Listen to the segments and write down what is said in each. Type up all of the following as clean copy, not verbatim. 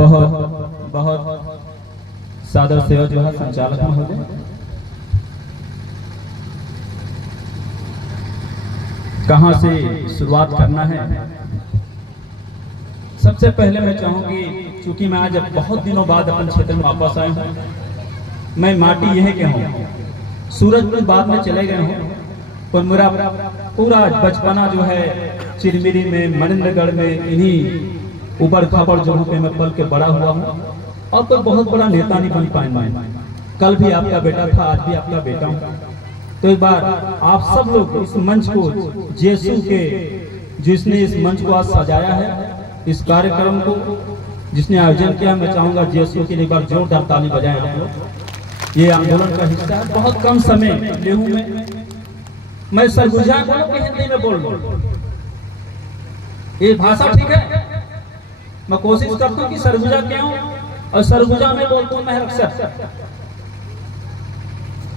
बहुत बहुत सादर सेवा जो है संचालक महोदय, कहां से शुरुआत करना है। सबसे पहले मैं चाहूंगी, चूंकि मैं आज बहुत दिनों बाद अपन क्षेत्र में वापस आया हूं, मैं माटी यह के हूँ, सूरजपुर बाद में चले गए हूँ, पर मेरा पूरा बचपना जो है चिरमिरी में, मनिंद्रगढ़ में, इन्हीं ऊपर खबर जगहों पे मैं पल के बड़ा हुआ हूँ। और कोई बहुत बड़ा नेता नहीं बन पाए मैं, कल भी आपका बेटा था, आज भी आपका बेटा हूँ। तो एक बार आप सब लोग इस मंच को, जेसू के जिसने इस मंच को आज सजाया है, इस कार्यक्रम को जिसने आयोजन किया, मैं चाहूंगा जेसू के लिए एक बार जोरदार ताली बजाएं आप लोग। ये आंदोलन का हिस्सा है, बहुत कम समय ले हूं मैं सरगुजा बोलूं कि हिंदी में बोल लूं, ये भाषा ठीक है? मैं कोशिश करता हूं कि सरगुजा क्या हूं, और सरगुजा में बोलता हूं मैं अक्सर।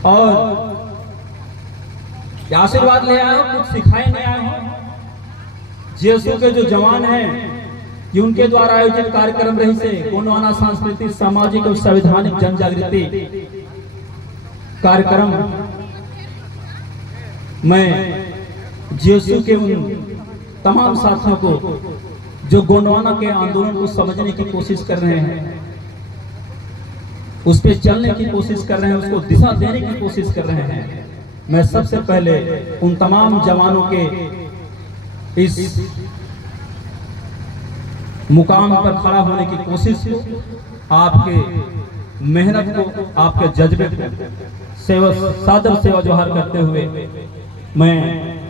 और आशीर्वाद ले आया हूं, कुछ सिखाए नहीं आया हूं। जेसू के जो जवान हैं, ये उनके द्वारा आयोजित कार्यक्रम रही से गोंडवाना सांस्कृतिक, सामाजिक और संवैधानिक जन जागृति कार्यक्रम मैं जेसू के उन तमाम साथियों को जो गोंडवाना के आंदोलन को समझने की कोशिश कर रहे हैं, उस पर चलने की कोशिश कर रहे हैं, उसको दिशा देने की कोशिश कर रहे हैं, मैं सबसे पहले उन तमाम जवानों के इस मुकाम पर खड़ा होने की कोशिश को, आपके मेहनत को, आपके जज्बे को सेवा सादर सेवा जोहार करते हुए मैं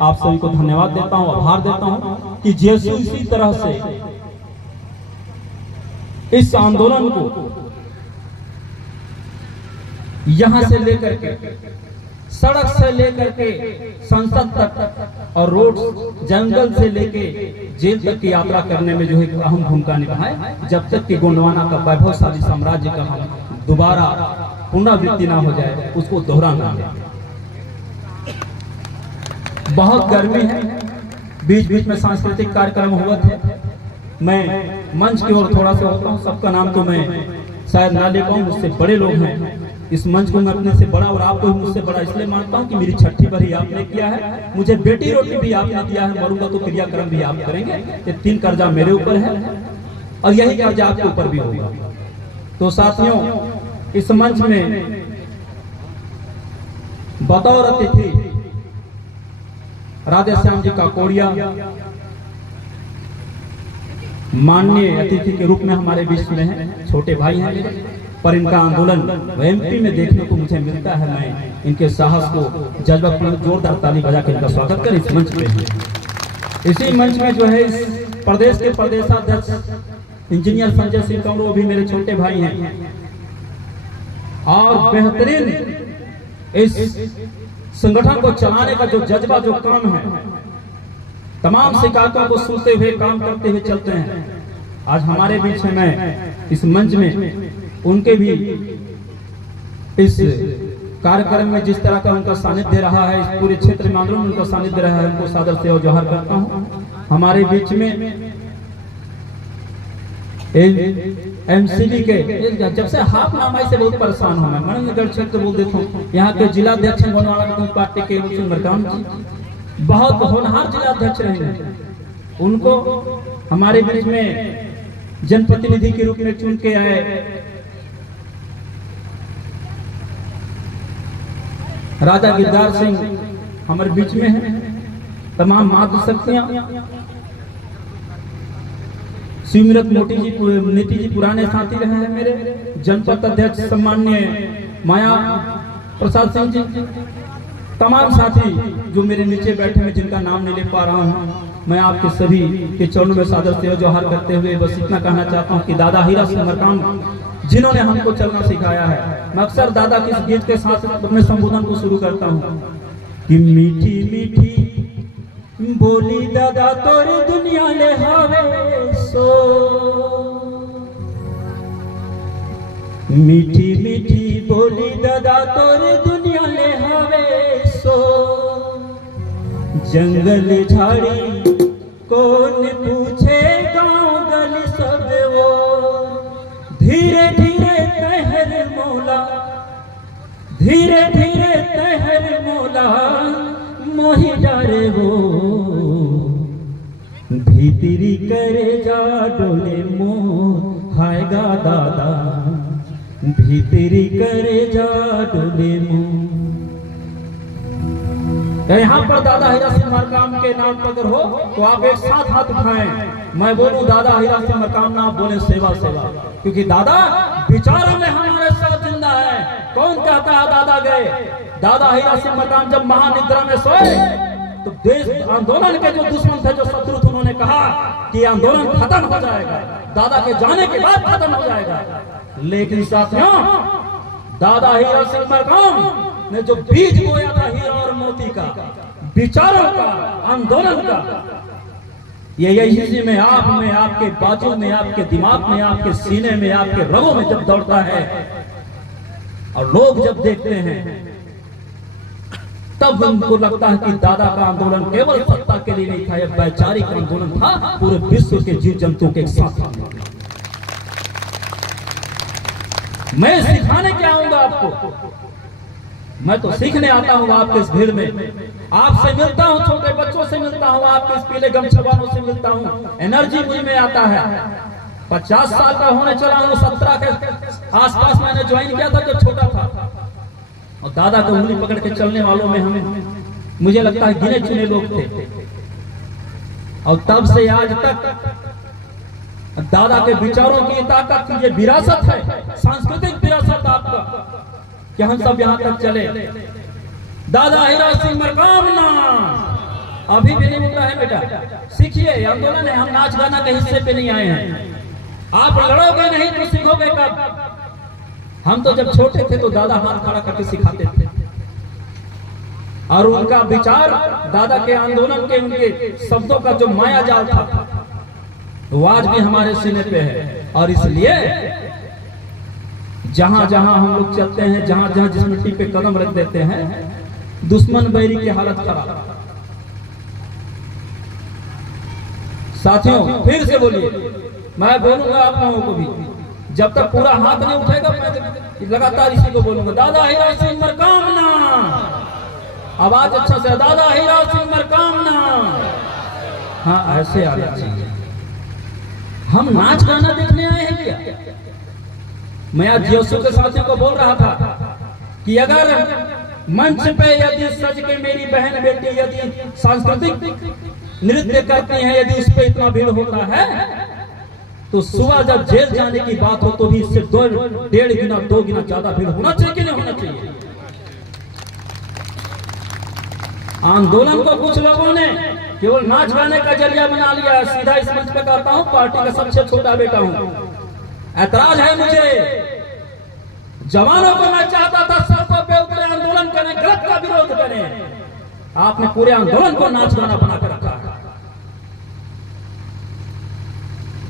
आप सभी को धन्यवाद देता हूं, आभार देता हूं कि जेसू इसी तरह से इस आंदोलन को यहां से लेकर के, सड़क से लेकर के संसद तक और रोड, जंगल से लेके जेल तक की यात्रा करने में जो है अहम भूमिका निभाए, जब तक कि गोंडवाना का वैभवशाली साम्राज्य का दोबारा पुनरावृत्ति ना हो जाए, उसको दोहराना है। बहुत गर्मी है, बीच बीच में सांस्कृतिक कार्यक्रम हुआ थे, मैं मंच की ओर थोड़ा सा होता हूँ, सबका नाम तो मैं शायद ना ले पाऊँ, मुझसे बड़े लोग हैं इस मंच को, मैं अपने से बड़ा और आपको भी मुझसे बड़ा इसलिए मानता हूँ कि मेरी छठी भरी आपने किया है, मुझे बेटी रोटी भी आपने दिया है, मरूंगा तो क्रियाक्रम भी आप करेंगे। ये 3 कर्जा मेरे ऊपर है और यही कर्जा आपके ऊपर भी होगा। तो साथियों, इस मंच में बतौर अतिथि राधे श्याम जी का कोड़िया माननीय अतिथि के रूप में हमारे बीच में है, छोटे भाई हैं मेरे, पर इनका आंदोलन एमपी में देखने को मुझे मिलता है। मैं इनके साहस को, जज्बा को जोरदार ताली बजा के इनका स्वागत कर इस मंच पे। इसी मंच में जो है इस प्रदेश के प्रदेशाध्यक्ष इंजीनियर संजय सिंह कंवरो भी मेरे छोटे भाई हैं, और बेहतरीन इस संगठन को चलाने का जो जज्बा, जो काम है, तमाम शिकायतों को सुनते हुए, काम करते हुए चलते हैं। आज हमारे बीच में मैं इस मंच में उनके भी इस कार्यक्रम में जिस तरह का उनका सानिध्य रहा है, इस पूरे क्षेत्र में आंदोलन उनका सानिध्य रहा है, उनको सादर से जोहार करता हूँ। हमारे बीच में एमसीडी के, जब से हाफ नामाई से बहुत परेशान हूं मैं, मनिंद्रगढ़ क्षेत्र बोल देता हूँ, यहाँ के जिलाध्यक्ष गोंडवाना पार्टी के मरकाम जी, बहुत होनहार जिलाध्यक्ष रहे, उनको हमारे बीच में जनप्रतिनिधि के रूप में चुन के आए। राजा गिरदार सिंह हमारे बीच में है, तमाम मातृशक्तियां, शिवमिरत नीति जी पुराने साथी रहे हैं मेरे, जनपद अध्यक्ष सम्माननीय माया प्रसाद सिंह जी, तमाम साथी जो मेरे नीचे बैठे हैं, जिनका नाम नहीं ले पा रहा हूं, मैं आपके सभी के चरणों में सादर से जोहार करते हुए बस इतना कहना चाहता हूं कि दादा हीरा सिंह मरकाम जिन्होंने हमको चलना सिखाया है, मैं अक्सर दादा के गीत के साथ अपने संबोधन को शुरू करता हूं कि मीठी मीठी बोली दादा तोरे दुनिया ले हावे सो, मीठी मीठी बोली दादा तोरे दुनिया ले हावे सो, जंगल झाड़ी कौन पूछे गाँव गली सब वो, धीरे धीरे तहर मोला मोहि डरे हो, भीतरी करे जा डोले मोह हायगा दादा, भीतरी करे जा डोले मोह। यहाँ पर दादा हीरा सिंह मरकाम के नाम पर अगर हो तो आप एक साथ हाथ उठाएं, मैं बोलूं दादा हीरा सिंह मरकाम ना, आप बोले सेवा सेवा, क्योंकि दादा विचारों में हमारे साथ जिंदा है। कौन कहता है दादा गए? दादा हीरा सिंह मरकाम जब महानिद्रा में सोए तो देश आंदोलन के जो दुश्मन थे, जो शत्रु थे, उन्होंने कहा कि आंदोलन खत्म हो जाएगा, दादा के जाने के बाद खत्म हो जाएगा। लेकिन साथियों, दादा हीरा सिंह मरकाम ने जो बीज बोया था हीरा और मोती का, विचारों का, आंदोलन का, ये यही में आप में, आपके बाजू में, आपके दिमाग में, आपके सीने में, आपके रगों में जब दौड़ता है और लोग जब देखते हैं तब उनको लगता है कि दादा का आंदोलन केवल सत्ता के लिए नहीं था, यह वैचारिक आंदोलन था, पूरे विश्व के जीव जंतुओं के साथ। मैं सिखाने क्या आऊंगा आपको, मैं तो सीखने आता हूँ आपके इस भीड़ में, आपसे मिलता हूँ, छोटे बच्चों से मिलता हूँ, आपके इस पीले गमछे वालों से मिलता हूँ, एनर्जी मुझ में आता है। 50 साल का होने चला हूँ, 17 के आसपास मैंने ज्वाइन किया था जब छोटा था, और दादा को उंगली पकड़ के चलने वालों में हमें मुझे लगता है गिने चुने लोग थे। और तब से आज तक दादा के विचारों की ताकत, ये विरासत है, सांस्कृतिक विरासत आपका, कि हम सब यहाँ तक चले। दादा हीरा सिंह मरकाम ना अभी भी नहीं उतरा है बेटा, सीखिए, आंदोलन है, हम नाच गाना के हिस्से पे नहीं आए हैं। आप लड़ोगे नहीं तो सीखोगे कब? हम तो जब छोटे थे तो दादा हाथ खड़ा करके सिखाते थे, और उनका विचार, दादा के आंदोलन के, उनके शब्दों का जो माया जाल था वो आज भी हमारे सीने पे है। और इसलिए जहां जहां हम लोग चलते हैं, जहां जहां जिस मिट्टी पे कदम रख देते हैं, दुश्मन बैरी की हालत खराब। साथियों फिर से बोलिए, मैं बोलूंगा आप लोगों को भी, जब तक पूरा हाथ नहीं उठेगा मैं लगातार इसी को बोलूंगा, दादा हीरा सिंह मरकाम ना। आवाज अच्छा से, दादा हीरा सिंह मरकाम ना। हाँ ऐसे आना चाहिए। हम नाच गाना देखने आए हैं क्या? मैं आज जीएसओ के साथियों को बोल रहा था कि अगर मंच पे यदि सज के मेरी बहन बेटी यदि सांस्कृतिक नृत्य करती हैं, यदि उस पर इतना भीड़ होता है, तो सुबह जब जेल जाने की बात हो तो भी इससे 1.5 गुना 2 गुना ज्यादा भीड़ होना चाहिए कि नहीं होना चाहिए? आंदोलन को कुछ लोगों ने केवल नाच गाने का जरिया बना लिया। सीधा इस मंच पे कहता हूँ, पार्टी का सबसे छोटा बेटा हूँ, ऐतराज है मुझे। जवानों को मैं चाहता था सड़कों पे उतरे, आंदोलन करें, गलत का विरोध करें। आपने पूरे आंदोलन को नाच गाना बनाकर रखा।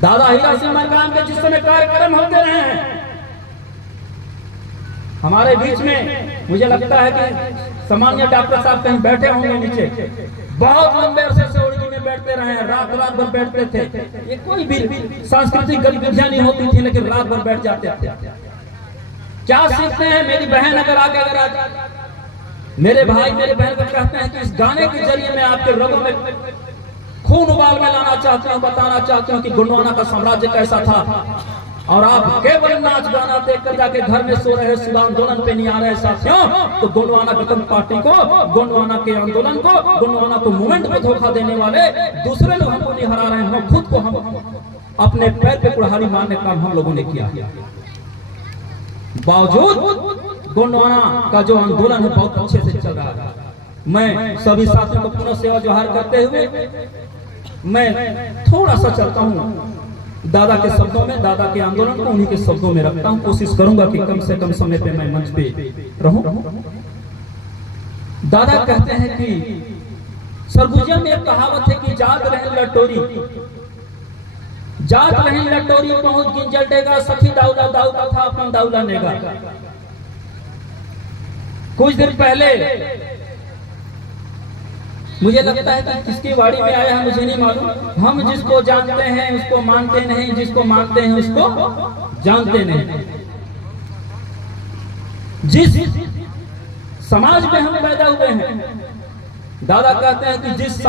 दादा हीरा सिंह मरकाम के जिस समय कार्यक्रम होते रहे हमारे बीच में, मुझे लगता है कि सामान्य डॉक्टर साहब कहीं बैठे होंगे नीचे, बहुत लंबे अरसे से उड़गी में बैठते रहे, रात रात भर बैठते थे। ये कोई भी सांस्कृतिक गतिविधियां नहीं होती थी, लेकिन रात भर बैठ जाते थे। क्या सीखते हैं? मेरी बहन अगर आगे मेरे भाई मेरे बहन को कहते हैं कि इस गाने के जरिए मैं आपके रगों में खून उबाल में लाना चाहती हूँ, बताना चाहती हूँ कि गोंडवाना का साम्राज्य कैसा था, और आप केवल नाच गाना देखकर जाके घर में सो रहे, सुबह आंदोलन पे नहीं आ रहे। साथियों, तो गोंडवाना गणतंत्र पार्टी को, गोंडवाना के आंदोलन को, गोंडवाना को मूवमेंट को धोखा देने वाले दूसरे लोग हमको नहीं हरा रहे हैं, हम खुद को हम अपने पैर पे कुल्हाड़ी मारने का हम लोगों ने किया। बावजूद गोंडवाना का जो आंदोलन है बहुत अच्छे से चल रहा है। मैं सभी साथियों को पुनः सेवा जोहार करते हुए मैं थोड़ा सा चलता हूँ दादा के शब्दों में, दादा के आंदोलन को उन्हीं के शब्दों में रखता हूँ। कोशिश करूंगा कि कम से कम समय पे मैं मंच पे रहूं। दादा कहते हैं कि सरगुजा में एक कहावत है कि जात रहे लटोरी, जात रहे लटोरी पहुंच गिंजल देगा, सखी दाऊला दाऊ का था अपन दाऊला नेगा। कुछ दिन पहले मुझे लगता है कि किसकी वाड़ी में आया है मुझे नहीं मालूम। हम जिसको जानते हैं उसको मानते नहीं, जिसको मानते हैं उसको जानते नहीं। जिस समाज में हम पैदा हुए हैं। दादा कहते हैं कि जिस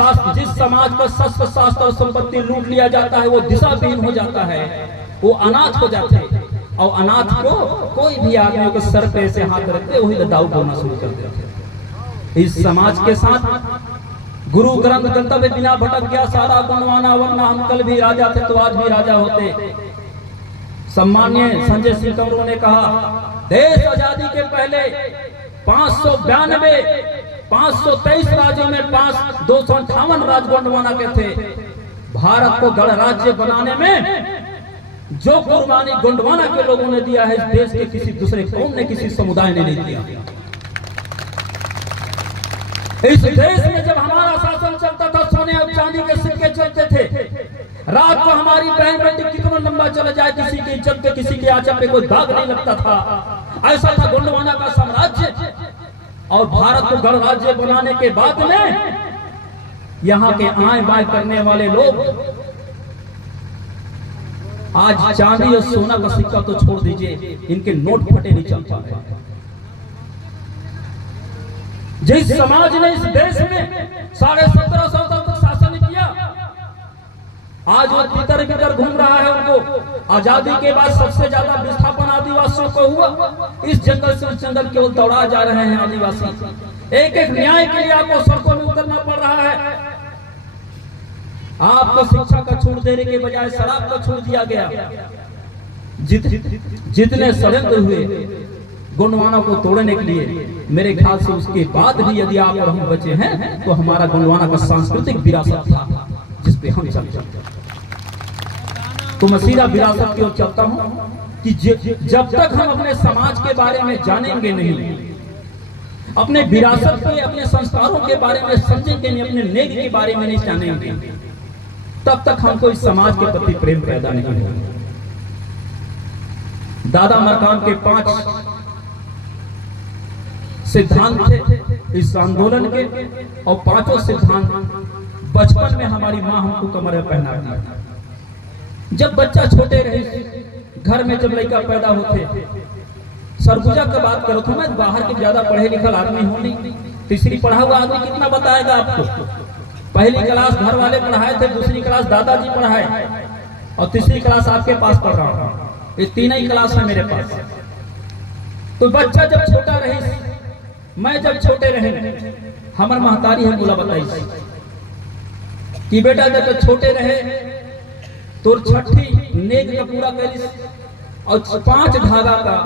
समाज का शस्त्र शास्त्र और संपत्ति लूट लिया जाता है वो दिशाहीन हो जाता है, वो अनाथ हो जाते हैं। और अनाथ को कोई भी आदमी को सर पे ऐसे हाथ रखते वही दाऊ बोलना शुरू कर देते। इस समाज के साथ गुरु ग्रंथ गंतव्य बिना भटक गया सारा गुणवाना, वरना हम कल भी राजा थे तो आज भी राजा होते। सम्मान्य संजय सिंह कंवरों ने कहा, देश आजादी के पहले 523 राज्यों में 258 राज गोंडवाना के थे। भारत को गणराज्य बनाने में जो कुर्बानी गोंडवाना के लोगों ने दिया है, इस देश के किसी दूसरे कौम ने, किसी समुदाय ने नहीं दिया। इस देश में जब हमारा शासन चलता था, सोने और चांदी के सिक्के चलते थे। रात को हमारी बहन बेटी कितना लंबा चला जाए, किसी की इज्जत पे, किसी के आंचल पे कोई दाग नहीं लगता था। ऐसा था गोंडवाना का साम्राज्य। और भारत को गणराज्य बनाने के बाद में यहाँ के आय बाय करने वाले लोग आज चांदी और सोना का सिक्का तो छोड़ दीजिए, इनके नोट फटे नहीं चल पा रहे। जिस समाज ने इस देश में 1750 साल तक शासन किया, आज वो तितर बितर घूम रहा है। उनको आजादी के बाद सबसे ज्यादा विस्थापन आदिवासियों को हुआ। इस जंगल से उस जंगल केवल दौड़ा जा रहे हैं आदिवासी। एक एक न्याय के लिए आपको सड़कों में उतरना पड़ रहा है। आपको शिक्षा का छूट देने के बजाय शराब का छूट दिया गया। जितने षड्यंत्र हुए गोंडवाना को तोड़ने के लिए, मेरे ख्याल से उसके बाद भी यदि आप और हम बचे हैं तो हमारा गोंडवाना का सांस्कृतिक विरासत था जिस पे हम चलते। तो मैं सीधा विरासत की ओर चलता हूं कि जब तक हम अपने समाज के बारे में जानेंगे नहीं, अपने विरासत के, अपने संस्कारों के बारे में समझेंगे नहीं, अपने नेक के बारे में नहीं जानेंगे, तब तक हमको इस समाज के प्रति प्रेम पैदा नहीं होगा। दादा मरकाम के 5 सिद्धांत थे इस आंदोलन के, और 5 सिद्धांत बचपन में हमारी माँ हमको कमर में पहनाती। जब बच्चा छोटे रहे, घर में जब लड़का पैदा होते, सरगुजा की बात करो तो मैं बाहर के ज्यादा पढ़े लिखल आदमी हूं नहीं, तीसरी पढ़ा हुआ आदमी कितना बताएगा आपको। पहली क्लास घर वाले पढ़ाए थे, दूसरी क्लास दादाजी पढ़ाए, और तीसरी क्लास आपके पास पढ़ रहा हूं। ये 3 ही क्लास है मेरे पास। तो बच्चा जब छोटा रहे, मैं जब छोटे रहे, हमार महतारी है बोला बताई कि बेटा जब छोटे रहे तो छठी नेक का पूरा करी, और 5 धागा का,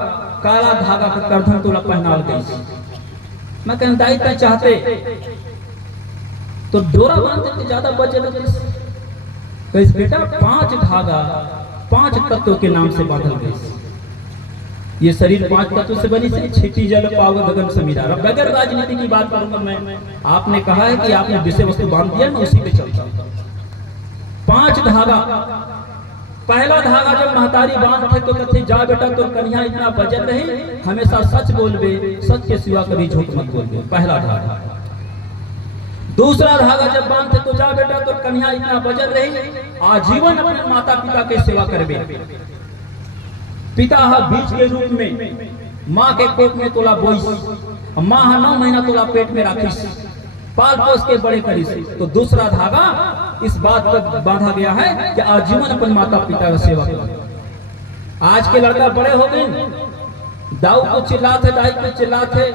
काला धागा का करधन तोला पहनाल गई। मैं कहता दाई तय चाहते तो डोरा बांधते तो ज्यादा बचत। कहिस बेटा 5 धागा 5 तत्वों के नाम से बांधल गई। ये शरीर 5 तत्वों से बनी से, छिटी जल पाव गगन समीरा। बगैर राजनीति की बात करूंगा मैं, आपने कहा है कि आपने विषय वस्तु बांध दिया, मैं उसी पे चलता हूं। 5 धागा। पहला धागा जब महतारी बांधते तो कहते जा बेटा तो कन्या इतना वजन रही, हमेशा सच बोलबे, सच के सिवा कभी झूठ मत बोलबे। पहला धागा। दूसरा धागा जब बांधते तो जा बेटा तो कन्या इतना वजन रही, आजीवन अपने माता पिता की सेवा करबे। पिता बीज के रूप में माँ के पेट में तोला बोईस, माँ 9 महीना तोला पेट में राखिस, पाल पोस के बड़े करिस। तो दूसरा धागा इस बात पर बांधा गया है कि आजीवन अपन माता पिता का सेवा करो। आज के लड़का बड़े हो गए, दाऊ को चिल्लाते, दाई को चिल्लाते,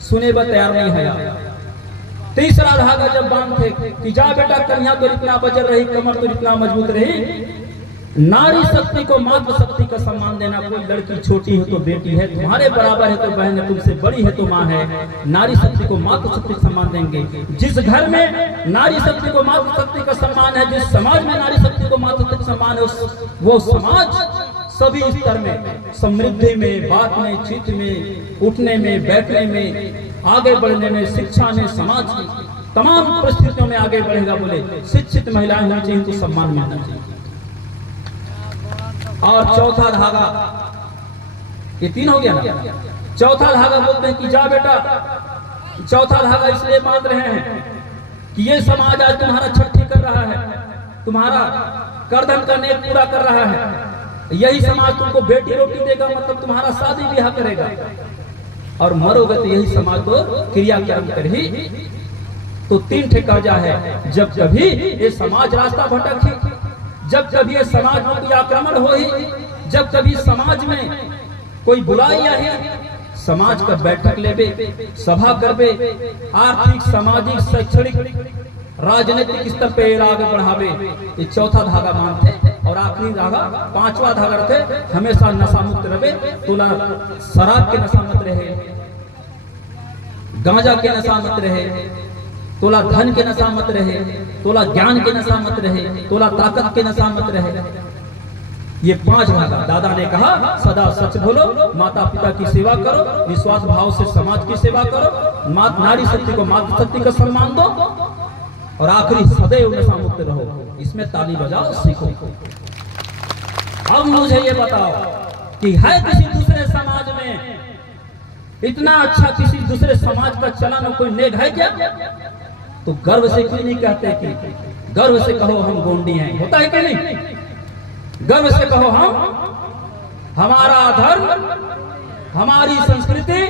सुने पर तैयार नहीं है। तीसरा धागा जब बांधते कि जा बेटा कन्या तो इतना वजन रही, कमर तो इतना मजबूत रही, नारी शक्ति को मातृ शक्ति का सम्मान देना। कोई लड़की छोटी हो तो बेटी है, तुम्हारे बराबर है तो बहन है, तुमसे बड़ी है तो माँ है। नारी शक्ति को मातृ शक्ति का सम्मान देंगे। जिस घर में नारी शक्ति को मातृ शक्ति का सम्मान है, जिस समाज में नारी शक्ति को मातृ शक्ति का सम्मान है, वो समाज सभी स्तर में, समृद्धि में, बात में, चित में, उठने में, बैठने में, आगे बढ़ने में, शिक्षा में, समाज की तमाम परिस्थितियों में आगे बढ़ेगा। बोले शिक्षित महिलाएं होनी चाहिए, तो सम्मान मिलना चाहिए। और चौथा धागा, ये 3 हो गया ना। चौथा धागा बोलते हैं कि जा बेटा, चौथा धागा इसलिए बांध रहे हैं कि ये समाज आज तुम्हारा छठी कर रहा है, तुम्हारा करधन का नेक पूरा कर रहा है। यही समाज तुमको बेटी रोटी देगा, मतलब तुम्हारा शादी ब्याह करेगा। और मरोगे तो यही समाज को क्रियाक्रम कर ही। तो 3 ठे कर्जा है। जब कभी ये समाज रास्ता भटकी, जब कभी ये समाज में कोई आक्रमण हो ही, जब कभी समाज में कोई बुराई आई, समाज का बैठक लेबे, सभा करबे, आर्थिक, सामाजिक, शैक्षणिक, राजनीतिक स्तर पे आगे बढ़ावे। ये चौथा धागा मानते। और आखिरी धागा, 5वां धागा रखे, हमेशा नशा मुक्त रहे। तोला शराब के नशा मत रहे, गांजा के नशा मत रहे, तोला धन के नशा मत रहे, तोला ज्ञान के नशा मत रहे, तोला ताकत के नशा मत रहे। ये 5 धागा। दादा ने कहा सदा सच बोलो, माता पिता की सेवा करो, विश्वास भाव से समाज की सेवा करो, नारी शक्ति को मातृ शक्ति का सम्मान दो, और आखिरी सदैव नशा मुक्त रहो। इसमें ताली बजाओ, सीखो। अब मुझे ये बताओ कि है किसी दूसरे समाज में इतना अच्छा, किसी दूसरे समाज का चलन कोई नेक है क्या? तो गर्व से क्यों नहीं कहते कि गर्व से कहो हम गोंडी हैं? होता है कि नहीं? गर्व से कहो हमारा धर्म, हमारी संस्कृति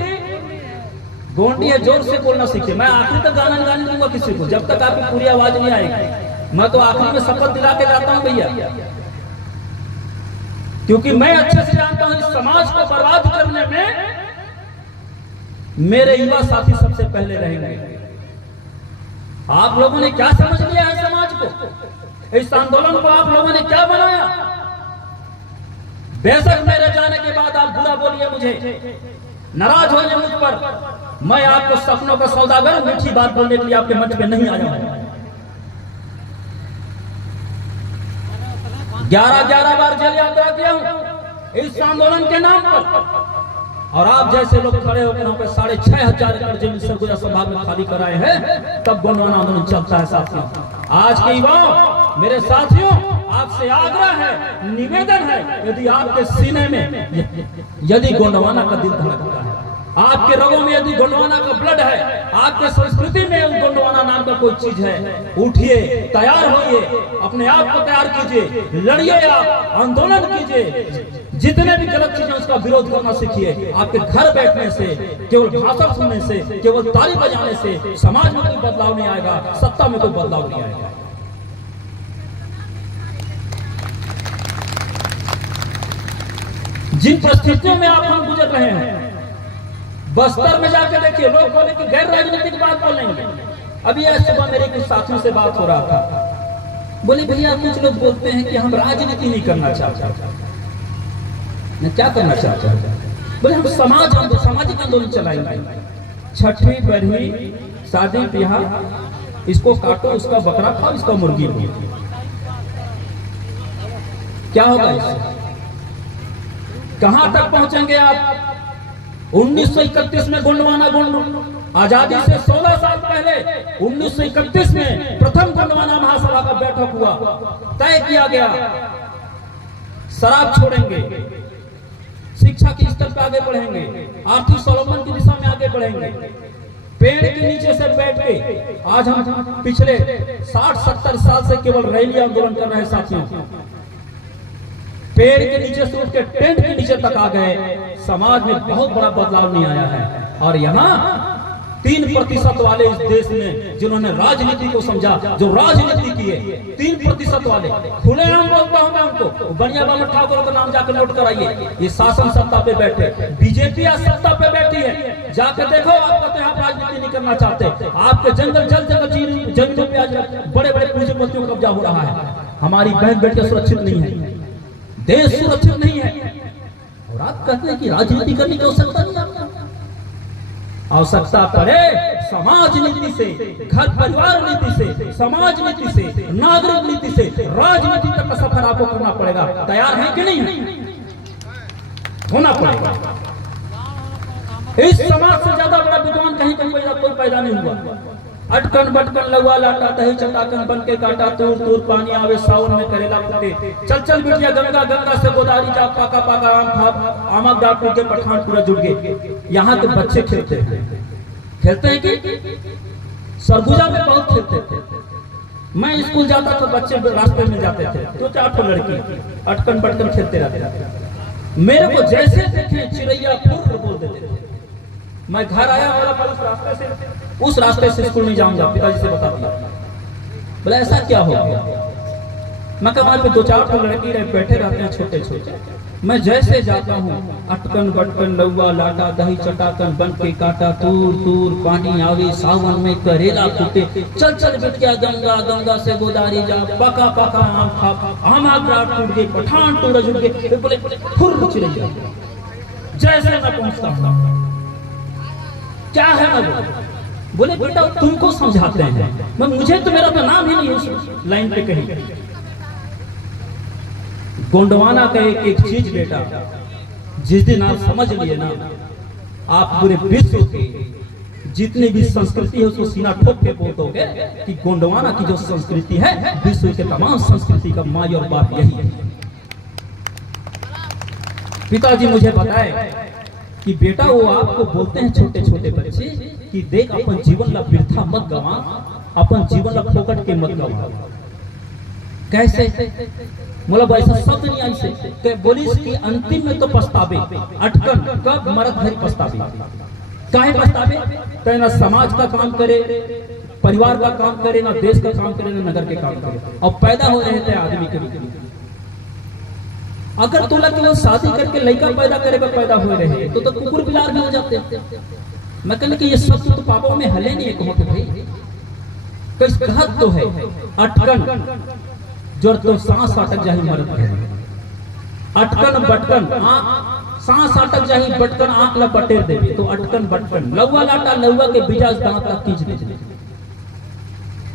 गोंडी है। जोर से बोलना सीखे। मैं आखिर तक गाना गाने दूंगा किसी को, जब तक आपकी पूरी आवाज नहीं आएगी। मैं तो आखिर में शपथ दिला के जाता हूं भैया, क्योंकि मैं अच्छे से जानता हूं इस समाज को बर्बाद करने में मेरे युवा साथी सबसे पहले रहेंगे। आप लोगों ने क्या समझ लिया है समाज को? इस आंदोलन को आप लोगों ने क्या बनाया? बेशक मेरे जाने के बाद आप बुरा बोलिए, मुझे नाराज होइए मुझ पर, मैं आपको सपनों का सौदागर, मीठी बात बोलने के लिए आपके मंच पे नहीं आया हूं। 11 बार जेल यात्रा किया हूं इस आंदोलन के नाम पर, और आप जैसे लोग खड़े होकर यहाँ पे 6,500 एकड़ जमीन सरगुजा संभाग में खाली कराए हैं, तब गोंडवाना आंदोलन चलता है। साथियों, आज के युवाओं, मेरे साथियों, आपसे आग्रह है, निवेदन है, यदि आपके सीने में यदि गोंडवाना का दिल धड़कता है, आपके रगों में यदि गोंडवाना का ब्लड है, आपके संस्कृति में गोंडवाना नाम का कोई चीज है, उठिए, तैयार होइए, अपने आप को तैयार कीजिए, लड़िए, आप आंदोलन कीजिए। जितने भी गलत चीजें उसका विरोध करना सीखिए। आपके घर बैठने से, केवल भाषण सुनने से, केवल ताली बजाने से समाज में कोई बदलाव नहीं आएगा, सत्ता में कोई बदलाव नहीं आएगा। जिन परिस्थितियों में आप हम गुजर रहे हैं, बस्तर में जाकर देखिए, लोग बोले कि गैर राजनीतिक बात बोलेंगे। अभी आज सुबह मेरे कुछ साथियों से बात हो रहा था, बोले भैया कुछ लोग बोलते हैं कि हम राजनीति नहीं करना चाहते। मैं क्या करना चाहता हूं? बोले हम सामाजिक आंदोलन चलाएंगे। छठी, बरही, शादी, ब्याह, इसको काटो, उसका बकरा खाओ, इसका मुर्गी हो। क्या होगा इससे? कहां तक पहुंचेंगे आप? 1931 में गोंडवाना आजादी से 16 साल पहले 1931 में प्रथम गोंडवाना महासभा का बैठक हुआ। तय किया गया शराब छोड़ेंगे, शिक्षा के स्तर पर आगे बढ़ेंगे, आर्थिक स्वावलंबन की दिशा में आगे बढ़ेंगे। पेड़ के नीचे से बैठ के आज हम पिछले 60-70 साल से केवल रैली आंदोलन कर रहे हैं साथियों। पेड़ के नीचे से उठ के टेंट के नीचे तक आ गए। समाज में बहुत बड़ा बदलाव नहीं आया है। और यहाँ 3% वाले इस देश में जिन्होंने राजनीति को समझा, जो राजनीति किए, 3% वाले, खुलेआम बोलता हूं मैं उनको, बढ़िया बाबू ठाकुर का नाम जाकर नोट कराइए। ये शासन सत्ता पे बैठे, बीजेपी आज सत्ता पे बैठी है, जाकर देखो। आप कहते हैं आप राजनीति नहीं करना चाहते, आपके जंगल जमीनों पे आज बड़े बड़े पूंजीपतियों का कब्जा हो रहा है। हमारी बहन बेटियां सुरक्षित नहीं है, देश सुरक्षित नहीं है, और आप कहते हैं कि राजनीति करने की आवश्यकता नहीं है। आवश्यकता पड़े समाज नीति से, घर परिवार नीति से, समाज नीति से, नागरिक नीति से, राजनीति तक का सफर आपको करना पड़ेगा। तैयार है कि नहीं? होना पड़ेगा। इस समाज से ज्यादा बड़ा विद्वान कहीं कोई पैदा नहीं हुआ। अटकन बटकन लगवा लाटा दही चटाकन बन के काटा, तूर तूर पानी आवे सावन में करेला फूटे, चल चल बिटिया गंगा गंगा से गोदावरी जा, पाका पाका आम खा, आमक डाल के पठान पूरा जुट गए। यहाँ के बच्चे खेलते हैं कि सरगुजा में बहुत खेलते थे। मैं स्कूल जाता था, बच्चे रास्ते में जाते थे, 2-4 लड़की अटकन बटकन खेलते रहते थे। मेरे को जैसे देखे चिड़ैया फुर्र बोल देते थे। मैं घर आया, बोला पर उस रास्ते से स्कूल नहीं जाऊंगा, पिताजी से बता दिया। बोला ऐसा क्या हो गया? मैं कहा वहां पे 2-4 लड़की रहे बैठे रहते हैं छोटे छोटे, मैं जैसे जाता हूँ अटकन बटकन लौवा लाटा दही चटाकन बन के काटा तूर तूर पानी आवे सावन में करेला फूटे, चल चल बिटिया गंगा गंगा से गोदारी जा, पका पका आम खा आम आगराट टूट गए पठान टूट जुट गए, बोले फुर चले जाए। जैसे मैं पहुंचता हूँ क्या है मैं बोले बेटा तुमको समझाते हैं, मैं मुझे तो मेरा तो नाम ही नहीं है लाइन पे कहीं। गोंडवाना का एक चीज बेटा, जिस दिन आप समझ लिए ना, आप पूरे विश्व के जितने भी संस्कृति है उसको सीना ठोक के बोल दोगे कि गोंडवाना की जो संस्कृति है विश्व के तमाम संस्कृति का माई और बाप यही है। पिताजी मुझे बताए कि बेटा वो आपको बोलते हैं छोटे छोटे बच्चे कि देख अपन जीवन ला वृथा मत गवा, अपन जीवन ला फोकट के मत गवा। कैसे? मतलब ऐसा शब्द नहीं ऐसे बोलिस कि अंतिम में तो पछतावे, अटकन कब मरद भरी पछतावे। काहे पछतावे? तो ना समाज का काम करे, परिवार का काम करे, ना देश का काम करे, ना नगर के काम करे, और पैदा हो रहे थे आदमी के। अगर तो लगे शादी करके लड़का पैदा करे पैदा हो रहे तो कुकुर बिलार भी हो जाते। मैं कहने कि ये शब्द तो पापों में हले नहीं है भाई, किस कहत तो है अटकन जो तो सांस अटक जाही मरद है, अटकन बटकन आंख सांस अटक जाही बटकन आंख ला पटेर देवे, तो अटकन बटकन लौवा लाटा लौवा के बिजाज दांत ला खींच दे,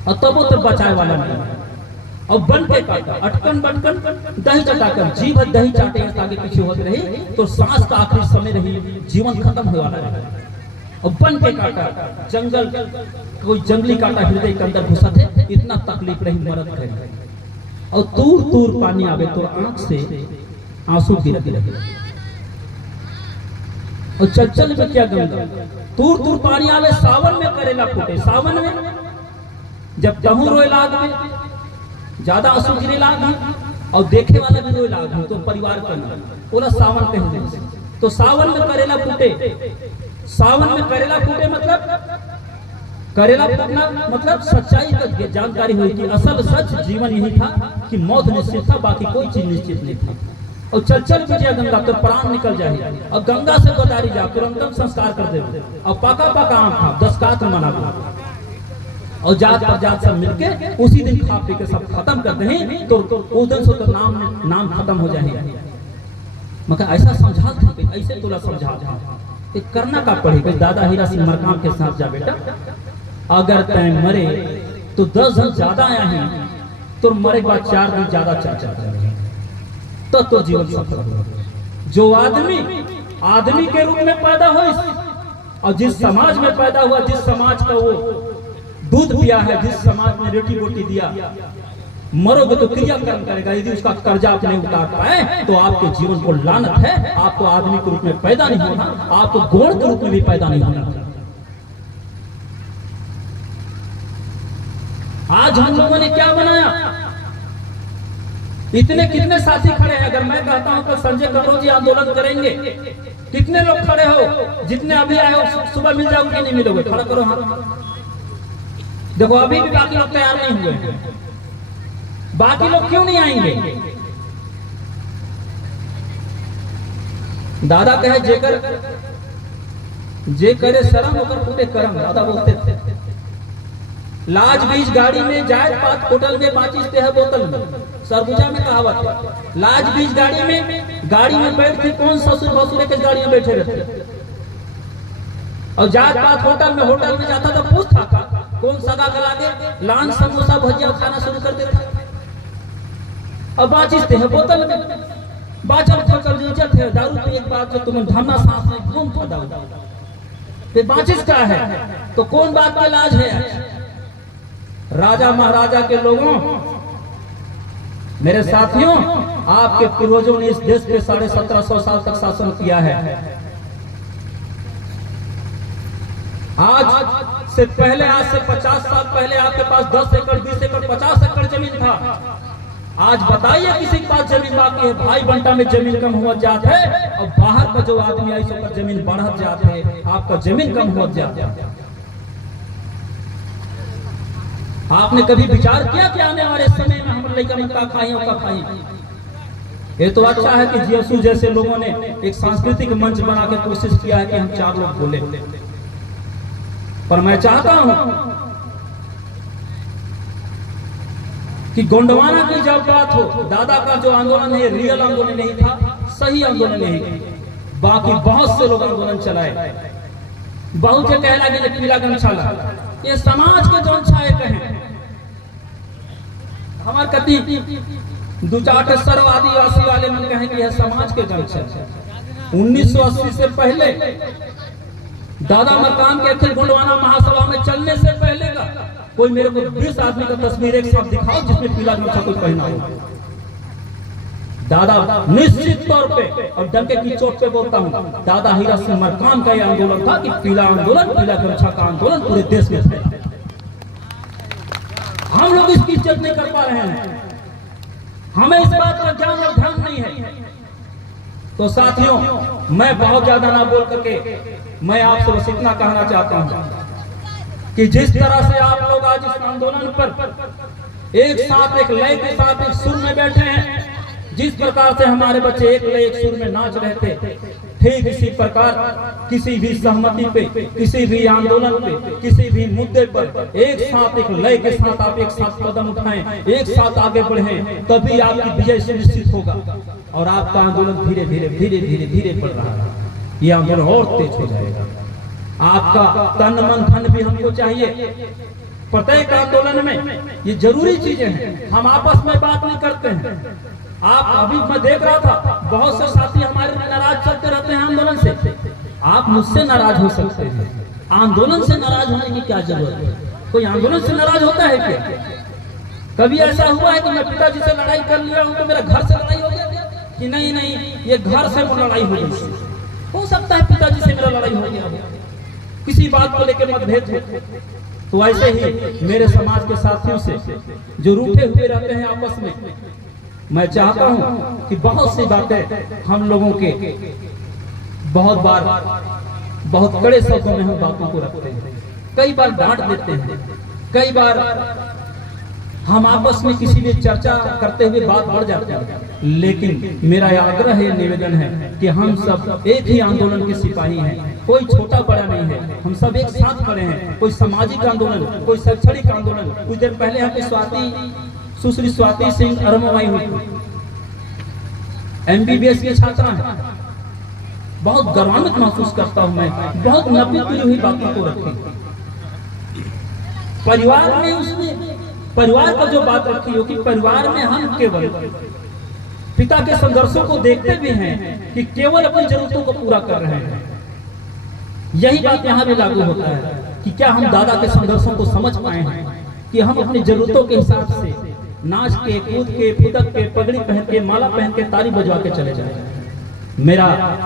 और तबो तो बचाए वाला नहीं है। और बन के काटा अटकन बटकन दही चटाकर जीभ दही चाटे आगे पीछे होते रही तो सांस का आखिरी समय रही, जीवन खत्म होने वाला है। और बन के काटा जंगल कोई जंगली काटा हृदय के अंदर घुसा थे, इतना तकलीफ रही मरद करे। और दूर दूर पानी आवे तो आंख से आंसू गिरते रहे, और चल चल में क्या गंगा दूर दूर पानी आवे, सावन में करेला फूटे, सावन में जब दहू रोए लाग में ज्यादा आंसू गिरे लाग, और देखे वाला भी रोए लाग, तो परिवार का पूरा सावन कहते, तो सावन में करेला फूटे। सावन में करेला फूटे मतलब करेला फूटना मतलब सच्चाई का जानकारी हुई कि असल सच जीवन यही था कि मौत निश्चित था, बाकी कोई चीज निश्चित नहीं था। और चल चल विजय गंगा तो प्राण निकल जाए, और गंगा से गोदारी जा तुरंत संस्कार कर दे, और पका पका आम खा 10 कात मना दो, और जात पर जात सब मिलके उसी दिन खा पी के सब खत्म करते हैं, तो उस दिन से तो नाम खत्म हो जाए। मगर ऐसा समझा ऐसे तुला समझा करना का पड़ेगा। दादा हीरा सिंह मरकाम के साथ जा बेटा, अगर तय मरे तो 10 दिन ज्यादा आया है, तो मरे के बाद 4 दिन ज्यादा चर्चा करेंगे, तो जीवन सफल होगा। जो आदमी के रूप में पैदा हो, और जिस समाज में पैदा हुआ, जिस समाज का वो दूध पिया है, जिस समाज में रोटी बोटी दिया, मरोगे तो क्रियाकर्म करेगा। यदि उसका कर्जा आप नहीं उतार पाए तो आपके जीवन को लानत है। आपको आदमी के रूप में पैदा नहीं होना, आपको गौड़ के रूप में भी पैदा नहीं होना। आज हम लोगों ने क्या बनाया? इतने कितने साथी खड़े हैं। अगर मैं कहता हूं तो संजय करोड़ जी आंदोलन करेंगे, कितने लोग खड़े हो? जितने अभी आए हो सुबह मिल जाओगे नहीं मिलोगे? खड़ा करो हाथ। देखो अभी भी बाकी लोग तैयार नहीं हुए। बाकी लोग क्यों नहीं आएंगे? दादा कहे जे करे शर्म होकर फूटे कर्म। दादा बोलते थे लाज बीज गाड़ी में, जायज पात होटल में, माचिस पे है बोतल में। सरगुजा में कहावत है, लाज बीज गाड़ी में बैठ के कौन ससुर भसुर के गाड़ी में बैठे रहते, और जायज पात होटल में जाता तो पूछता कौन सगा गला के लान समोसा भजिया खाना शुरू कर देता। और माचिस पे है बोतल में, बाचल ठोकर इज्जत है। दारू पे एक बात जो तुम्हें धमना सांस में घूम फदा तो माचिस का है, तो कौन बात का लाज है? राजा महाराजा के लोगों, मेरे साथियों, आपके पूर्वजों ने इस देश पे 1750 साल तक शासन किया है। आज से पहले, आज से 50 साल पहले आपके पास 10 एकड़ 20 एकड़ 50 एकड़ जमीन था। आज बताइए किसी के पास जमीन बाकी है, भाई बंटा में जमीन कम हुआ जात है और बाहर का जो आदमी आई सो पर जमीन बढ़त जात है, आपका जमीन कम हुआ जात है। आपने कभी विचार किया कि आने वाले समय में हम लड़का में का खाई और का खाई? ये तो अच्छा है कि जीएसयू जैसे लोगों ने एक सांस्कृतिक मंच बना के कोशिश किया है कि हम 4 लोग बोले, पर मैं चाहता हूं कि गोंडवाना की जब बात हो, दादा का जो आंदोलन है रियल आंदोलन नहीं था, सही आंदोलन नहीं। बाकी बहुत से लोग आंदोलन चलाए, बहुत से कहला कि पीला गमछा ला, ये समाज के जो छाए कहें हमार कति 2-4 सर्व आदिवासी वाले मन कहें कि यह समाज के गमछा। 1980 से पहले दादा मकाम के अखिल गोंडवाना महासभा में चलने से पहले का कोई मेरे को 20 आदमी का तस्वीर एक साथ दिखाओ जिसमें पीला गमछा कोई पहना हो। दादा निश्चित तौर पे और डंके की चोट पे बोलता हूं, दादा हीरा सिंह मरकाम का यह आंदोलन था कि पीला आंदोलन, पीला गमछा का आंदोलन पूरे देश में था। हम लोग इसकी इज्जत नहीं कर पा रहे हैं, हमें इस बात का ज्ञान और ध्यान नहीं है। तो साथियों, मैं बहुत ज्यादा ना बोल करके मैं आपसे बस इतना कहना चाहता हूं कि जिस तरह से आप लोग आज इस आंदोलन पर एक साथ एक लय के साथ एक सुर में बैठे हैं, जिस प्रकार से हमारे बच्चे एक लय एक सुर में नाच रहे थे, ठीक इसी प्रकार किसी भी सहमति पे, किसी भी आंदोलन पे, किसी भी मुद्दे पर एक साथ एक लय के साथ आप एक साथ कदम उठाएं, एक साथ आगे बढ़ें, तभी आपकी विजय सुनिश्चित होगा और आपका आंदोलन धीरे धीरे धीरे धीरे धीरे बढ़ रहा है, ये आंदोलन और तेज हो जाएगा। आपका तन मन धन भी हमको चाहिए। प्रत्येक आंदोलन में ये जरूरी चीजें हैं, हम आपस में बात नहीं करते हैं। आप अभी मैं देख रहा था बहुत से साथी हमारे नाराज चलते रहते हैं आंदोलन से। आप मुझसे नाराज हो सकते हैं, आंदोलन से नाराज होने की क्या जरूरत है? कोई आंदोलन से नाराज होता है क्या? कभी ऐसा हुआ है कि मैं पिताजी से लड़ाई कर लिया हूं तो मेरा घर से लड़ाई हो गया कि नहीं? ये घर से लड़ाई हो गई। हो सकता है पिताजी से मेरा लड़ाई हो गया, किसी बात को लेकर मतभेद हो। तो ऐसे ही मेरे समाज के साथियों से जो रूठे हुए रहते हैं आपस में, मैं चाहता हूं कि बहुत सी बातें हम लोगों के बहुत बार बहुत कड़े शब्दों में हम बातों को रखते हैं, कई बार डांट देते हैं, कई बार हम आपस में किसी भी चर्चा करते हुए बात बढ़ जाती है। लेकिन मेरा आग्रह है, निवेदन है कि हम सब एक ही आंदोलन के सिपाही हैं, कोई छोटा बड़ा नहीं है, हम सब एक साथ खड़े हैं। कोई सामाजिक आंदोलन, कोई शैक्षणिक आंदोलन। कुछ देर पहले यहाँ पे सुश्री स्वाति सिंह अरमवाई हुई, MBBS की छात्रा है। बहुत गौरवान्वित महसूस करता हूं मैं, बहुत नब्बे तुली हुई बातों को रखी, परिवार में उसने परिवार का जो बात रखी हो कि परिवार में हम केवल पिता के संघर्षों को देखते भी हैं कि केवल अपनी जरूरतों को पूरा कर रहे हैं। यही बात यहाँ भी लागू होता है कि क्या हम दादा के संघर्षों को समझ पाए हैं कि हम अपनी जरूरतों के हिसाब से नाच के, कूद के, फुदक के, पगड़ी पहन के, माला पहन के, ताली बजवा के चले जाए। मेरा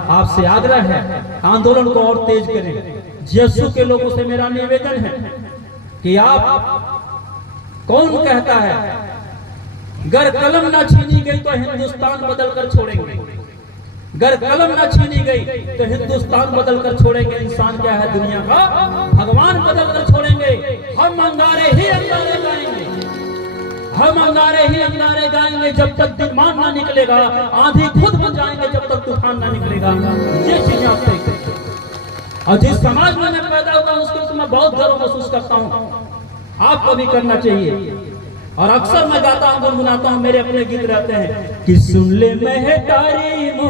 आपसे आग्रह है, आंदोलन को और तेज करें। जीएसयू के लोगों से मेरा निवेदन है कि आप, कौन कहता है गर कलम ना छीनी गई तो हिंदुस्तान बदल कर छोड़ेंगे, गर कलम ना छीनी गई तो हिंदुस्तान बदल कर छोड़ेंगे। इंसान क्या है दुनिया का, भगवान बदल कर छोड़ेंगे। हम अंगारे ही अंगारे गाएंगे, हम अंगारे ही अंगारे गाएंगे जब तक तूफान ना निकलेगा, आंधी खुद बन जाएंगे जब तक तूफान ना निकलेगा। ये चीजें आप तय करें। और जिस समाज में मैं पैदा हुआ उसके ऊपर मैं बहुत गर्व महसूस करता हूँ, आपको भी करना चाहिए। और अक्सर मैं गाता हूँ, गुनगुनाता हूँ, मेरे अपने गीत रहते हैं कि सुन ले महतारी मो,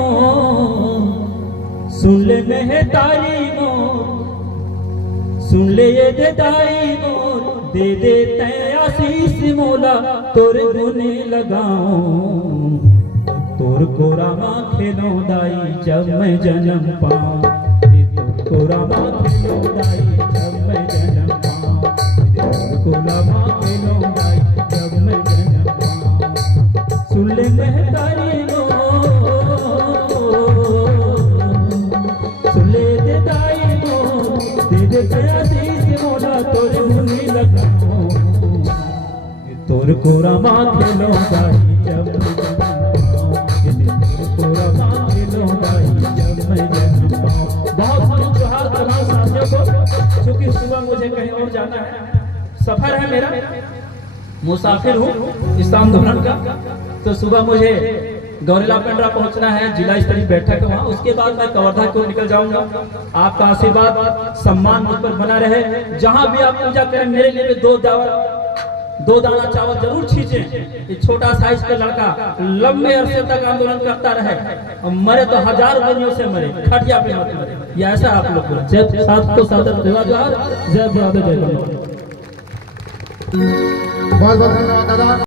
सुन ले महतारी मो, सुन ले ये देदाई मो, दे दे तै आशीष मोला, तोरे गुने लगाऊं, तोर को रामा खेलो दाई जब मैं जन्म पाऊं, तोर को रामा खेलो दाई जब मैं जन्म पाऊं, तोर को रामा खेलो दाई जब मैं जन्म पाऊं। सुन ले महतारी मो, सुन ले देदाई मो, दे दे तै आशीष मोला, तोरे गुने लगाऊं, तोर को रामा खेलो दाई कि सुबह मुझे कहीं और जाना है, सफर है मेरा, मुसाफिर हूँ इस आंदोलन का। तो सुबह मुझे गौरेला पेंड्रा पहुंचना है, जिला स्तरीय बैठक है वहाँ। उसके बाद मैं कवर्धा को निकल जाऊंगा। आपका आशीर्वाद सम्मान मुझ पर बना रहे। जहां भी आप पूजा करें मेरे लिए दो दाना चावल जरूर छींचे। ये छोटा साइज का लड़का लंबे अरसे तक आंदोलन करता रहे और मरे तो 1000 गोलियों से मरे, खटिया पे मत मरे। ये ऐसा आप लोग को जय साथ को सादर जय बहादुर जय। बहुत बहुत धन्यवाद दादा।